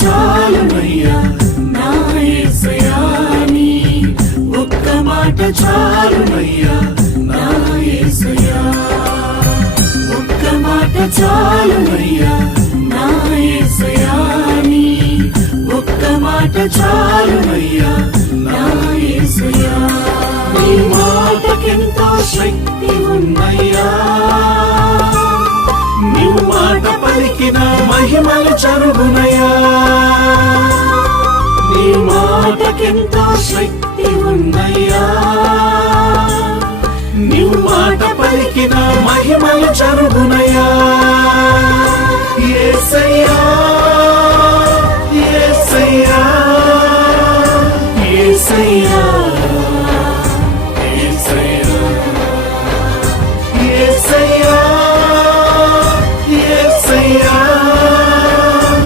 చాలునయ్యా నా యేసయ్యా నీ ఒక్క మాట చాలునయ్యా నా యేసయ్యా ఒక్క మాట చాలునయ్యా నా యేసయ్యా నీ ఒక్క మాట చాలునయ్యా నా యేసయ్యా నీ మాటకెంతో శక్తి ఉన్నయ్యా నీవు మాట పలికిన మహిమలు జరుగునయ్యా నీ మాటకెంతో శక్తి ఉన్నయ్యా నీవు మాట పలికిన మహిమలు జరుగునయ్యా యేసయ్యా